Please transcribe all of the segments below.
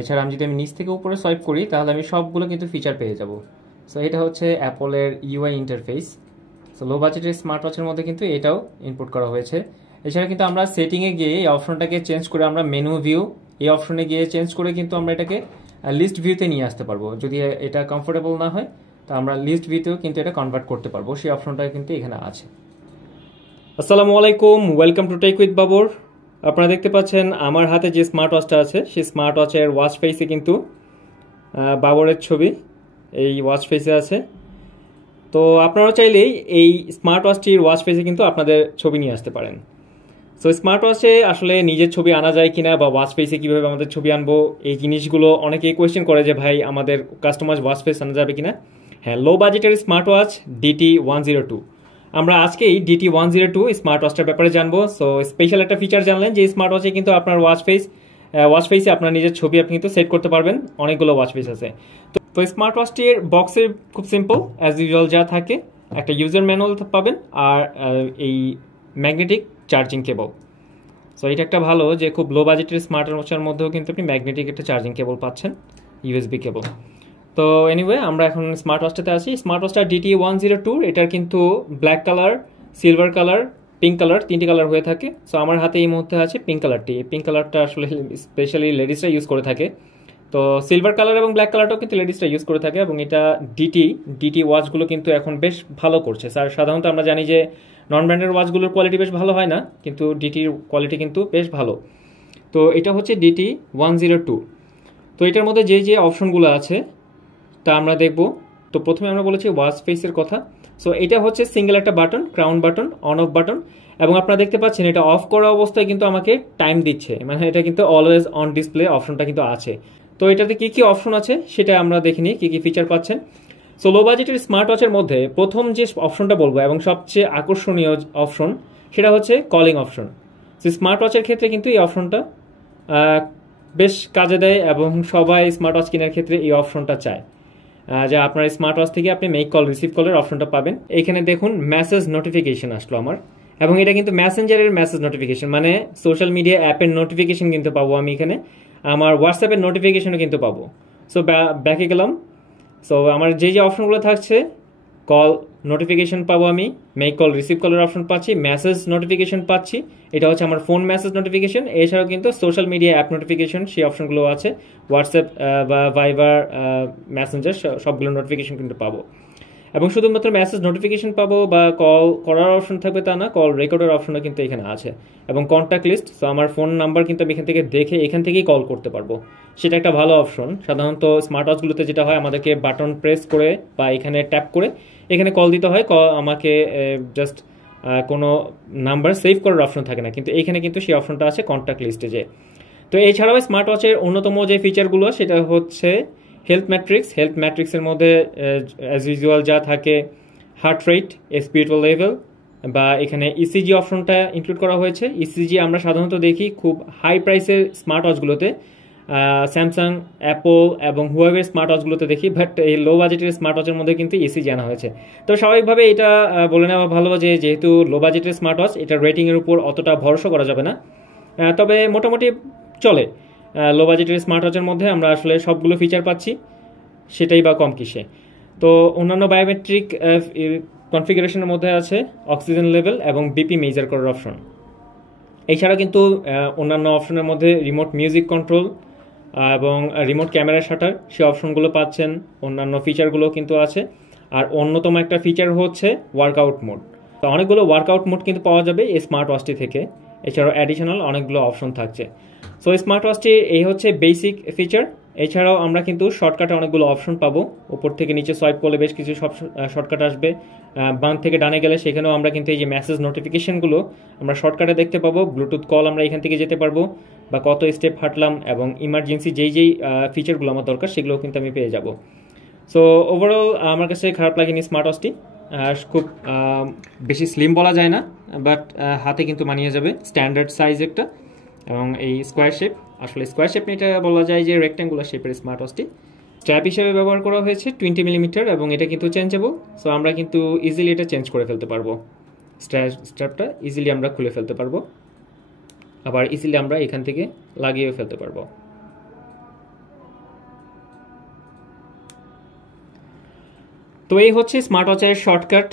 এছাড়া আমি যদি নিচ থেকে উপরে সোয়াইপ করি তাহলে আমি সবগুলো কিন্তু ফিচার পেয়ে যাব। সো এটা হচ্ছে অ্যাপলের ইউআই ইন্টারফেস। সো লো বাজেটের স্মার্ট ওয়াচের মধ্যে কিন্তু এটাও ইনপুট করা হয়েছে। এছাড়া কিন্তু আমরা সেটিংয়ে গিয়ে এই অপশনটাকে চেঞ্জ করে আমরা মেনু ভিউ এই অপশনে গিয়ে চেঞ্জ করে কিন্তু আমরা এটাকে লিস্ট ভিউতে নিয়ে আসতে পারবো। যদি এটা কমফোর্টেবল না হয় তো আমরা লিস্ট ভিউতেও কিন্তু এটা কনভার্ট করতে পারবো, সেই অপশনটা কিন্তু এখানে আছে। আসসালামু আলাইকুম, welcome to tech with Babar. আপনারা দেখতে পাচ্ছেন আমার হাতে যে স্মার্ট ওয়াচটা আছে সেই স্মার্ট ওয়াচের ওয়াচ ফেসে কিন্তু বাবরের ছবি এই ওয়াচ ফেসে আছে। তো আপনারা চাইলেই এই স্মার্ট ওয়াচটির ওয়াচ ফেসে কিন্তু আপনাদের ছবি নিয়ে আসতে পারেন। সো স্মার্ট ওয়াচে আসলে নিজের ছবি আনা যায় কিনা বা ওয়াচ ফেসে কীভাবে আমাদের ছবি আনবো, এই জিনিসগুলো অনেকেই কোয়েশ্চেন করে যে ভাই আমাদের কাস্টমাইজ ওয়াচ ফেস আনা যাবে কিনা। হ্যাঁ, লো বাজেটের স্মার্ট ওয়াচ DT102, আমরা আজকেই DT102 স্মার্ট ওয়াচটার ব্যাপারে জানবো। সো স্পেশাল একটা ফিচার জানলেন যে স্মার্ট ওয়াচে কিন্তু আপনার ওয়াচ ফেসে আপনার নিজের ছবি আপনি কিন্তু সেট করতে পারবেন। অনেকগুলো ওয়াচ ফেস আছে। তো স্মার্ট ওয়াচটির বক্সে খুব সিম্পল অ্যাজ ইউজুয়াল যা থাকে, একটা ইউজার ম্যানুয়াল পাবেন আর এই ম্যাগনেটিক চার্জিং কেবল। সো এটা একটা ভালো যে খুব লো বাজেটের স্মার্ট ওয়াচের মধ্যেও কিন্তু আপনি ম্যাগনেটিক একটা চার্জিং কেবল পাচ্ছেন, USB কেবল। তো এনিওয়ে আমরা এখন স্মার্ট ওয়াচটাতে আছি। স্মার্ট ওয়াচটা DT102, এটার কিন্তু black colour, silver colour, pink colour, তিনটি কালার হয়ে থাকে। সো আমার হাতে এই মুহূর্তে আছে পিঙ্ক কালারটি। এই পিঙ্ক কালারটা আসলে স্পেশালি লেডিসরা ইউজ করে থাকে। তো সিলভার কালার এবং ব্ল্যাক কালারটাও কিন্তু লেডিসরা ইউজ করে থাকে এবং এটা ডিটি ওয়াচগুলো কিন্তু এখন বেশ ভালো করছে। স্যার সাধারণত আমরা জানি যে নন ব্র্যান্ডের ওয়াচগুলোর কোয়ালিটি বেশ ভালো হয় না, কিন্তু ডিটির কোয়ালিটি কিন্তু বেশ ভালো। তো এটা হচ্ছে DT102। তো এটার মধ্যে যে যে অপশনগুলো আছে তা আমরা দেখব। তো প্রথমে আমরা বলেছি ওয়াচ ফেসের কথা। সো এটা হচ্ছে সিঙ্গেল একটা button, crown button, on of button, এবং আপনারা দেখতে পাচ্ছেন এটা অফ করা অবস্থায় কিন্তু আমাকে টাইম দিচ্ছে, মানে এটা কিন্তু অলওয়েজ অন ডিসপ্লে অপশনটা কিন্তু আছে। তো এটাতে কি কি অপশন আছে সেটা আমরা দেখিনি, কি কি ফিচার পাচ্ছেন। সো লো বাজেটের স্মার্ট ওয়াচের মধ্যে প্রথম যে অপশনটা বলবো এবং সবচেয়ে আকর্ষণীয় অপশন সেটা হচ্ছে কলিং অপশন। সো স্মার্ট ওয়াচের ক্ষেত্রে কিন্তু এই অপশনটা বেশ কাজে দেয় এবং সবাই স্মার্ট ওয়াচ কেনার ক্ষেত্রে এই অপশনটা চায় যে আপনার স্মার্ট ওয়াচ থেকে আপনি মেক কল রিসিভ কলের অপশনটা পাবেন। এখানে দেখুন মেসেজ নোটিফিকেশন আসলো আমার, এবং এটা কিন্তু মেসেঞ্জারের মেসেজ নোটিফিকেশন, মানে সোশ্যাল মিডিয়া অ্যাপের নোটিফিকেশন কিন্তু পাবো আমি এখানে, আমার হোয়াটসঅ্যাপের নোটিফিকেশনও কিন্তু পাবো। সো ব্যাকে গেলাম। সো আমার যে যে অপশনগুলো থাকছে, কল নোটিফিকেশন পাবো আমি, মেক কল রিসিভ কলের অপশন পাচ্ছি, মেসেজ নোটিফিকেশন পাচ্ছি, এটা হচ্ছে আমার ফোন মেসেজ নোটিফিকেশন। এছাড়াও কিন্তু সোশ্যাল মিডিয়া অ্যাপ নোটিফিকেশন সেই অপশনগুলো আছে, হোয়াটসঅ্যাপ বা ভাইবার, মেসেঞ্জার, সবগুলো নোটিফিকেশন কিন্তু পাবো। এবং শুধুমাত্র মেসেজ নোটিফিকেশন পাবো বা কল করার অপশন থাকবে তা না, কল রেকর্ডের অপশনও কিন্তু এখানে আছে, এবং কন্ট্যাক্ট লিস্ট। সো আমার ফোন নাম্বার কিন্তু আমি এখান থেকে দেখে এখান থেকেই কল করতে পারবো, সেটা একটা ভালো অপশন। সাধারণত স্মার্ট ওয়াচগুলোতে যেটা হয় আমাদেরকে বাটন প্রেস করে বা এখানে ট্যাপ করে এখানে কল দিতে হয়, আমাকে জাস্ট কোনো নাম্বার সেভ করার অপশন থাকে না, কিন্তু এখানে কিন্তু সেই অপশনটা আছে কন্ট্যাক্ট লিস্টে যে। তো এছাড়াও স্মার্ট ওয়াচের অন্যতম যে ফিচারগুলো সেটা হচ্ছে হেলথ ম্যাট্রিক্সের মধ্যে অ্যাজ ইউজুয়াল যা থাকে, হার্ট রেট, স্পিরিচুয়াল লেভেল, বা এখানে ইসিজি অপশনটা ইনক্লুড করা হয়েছে। ইসিজি আমরা সাধারণত দেখি খুব হাই প্রাইসের স্মার্ট ওয়াচগুলোতে, স্যামসাং, অ্যাপল এবং হুয়াওয়ের স্মার্ট ওয়াচগুলোতে দেখি, বাট এই লো বাজেটের স্মার্ট ওয়াচের মধ্যে কিন্তু ইসিজি আনা হয়েছে। তো স্বাভাবিকভাবে এটা বলে নেওয়া ভালো যে যেহেতু লো বাজেটের স্মার্ট ওয়াচ, এটা রেটিংয়ের উপর অতটা ভরসা করা যাবে না, তবে মোটামুটি চলে। লো বাজেটের স্মার্ট ওয়াচের মধ্যে আমরা আসলে সবগুলো ফিচার পাচ্ছি, সেটাই বা কম কিসে। তো অন্যান্য বায়োমেট্রিক কনফিগারেশনের মধ্যে আছে অক্সিজেন লেভেল এবং বিপি মেজার করার অপশন। এছাড়া কিন্তু অন্যান্য অপশনের মধ্যে রিমোট মিউজিক কন্ট্রোল এবং রিমোট ক্যামেরা শাটার, সেই অপশনগুলো পাচ্ছেন। অন্যান্য ফিচারগুলো কিন্তু আছে। আর অন্যতম একটা ফিচার হচ্ছে ওয়ার্কআউট মোড। তো অনেকগুলো ওয়ার্কআউট মোড কিন্তু পাওয়া যাবে এই স্মার্ট ওয়াচটি থেকে। এছাড়াও অ্যাডিশনাল অনেকগুলো অপশন থাকছে। সো স্মার্ট ওয়াচটি এই হচ্ছে বেসিক ফিচার। এছাড়াও আমরা কিন্তু শর্টকাটে অনেকগুলো অপশন পাবো। উপর থেকে নিচে সোয়াইপ করলে বেশ কিছু সব শর্টকাট আসবে। বাম থেকে ডানে গেলে সেখানেও আমরা কিন্তু এই যে মেসেজ নোটিফিকেশনগুলো আমরা শর্টকাটে দেখতে পাবো। ব্লুটুথ কল আমরা এখান থেকে যেতে পারবো, বা কত স্টেপ হাঁটলাম, এবং ইমার্জেন্সি যেই ফিচারগুলো আমার দরকার সেগুলো কিন্তু আমি পেয়ে যাব। সো ওভারঅল আমার কাছে খারাপ লাগেনি স্মার্ট ওয়াচটি। খুব বেশি স্লিম বলা যায় না, বাট হাতে কিন্তু মানিয়ে যাবে। স্ট্যান্ডার্ড সাইজ একটা, এবং এই স্কোয়ার শেপ, আসলে স্কোয়ার শেপ এটা বলা যায় যে রেক্ট্যাঙ্গুলার শেপের স্মার্ট ওয়াচটি। স্ট্র্যাপ হিসেবে ব্যবহার করা হয়েছে 20 মিলিমিটার, এবং এটা কিন্তু চেঞ্জেবল। সো আমরা কিন্তু ইজিলি এটা চেঞ্জ করে ফেলতে পারবো। স্ট্র্যাপটা ইজিলি আমরা খুলে ফেলতে পারবো, আবার ইজিলি আমরা এখান থেকে লাগিয়েও ফেলতে পারবো। তো এই হচ্ছে স্মার্ট ওয়াচের শর্টকাট।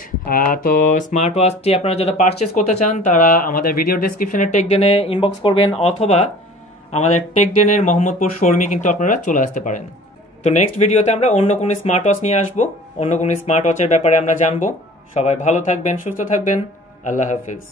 তো স্মার্ট ওয়াচটি আপনারা যারা পারচেস করতে চান তারা আমাদের ভিডিও ডেসক্রিপশনে টেকডেনে ইনবক্স করবেন, অথবা আমাদের টেকডেনের মোহাম্মদপুর শোরুমে কিন্তু আপনারা চলে আসতে পারেন। তো নেক্সট ভিডিওতে আমরা অন্য কোনো স্মার্ট ওয়াচ নিয়ে আসবো, অন্য কোনো স্মার্ট ওয়াচের ব্যাপারে আমরা জানবো। সবাই ভালো থাকবেন, সুস্থ থাকবেন। আল্লাহ হাফিজ।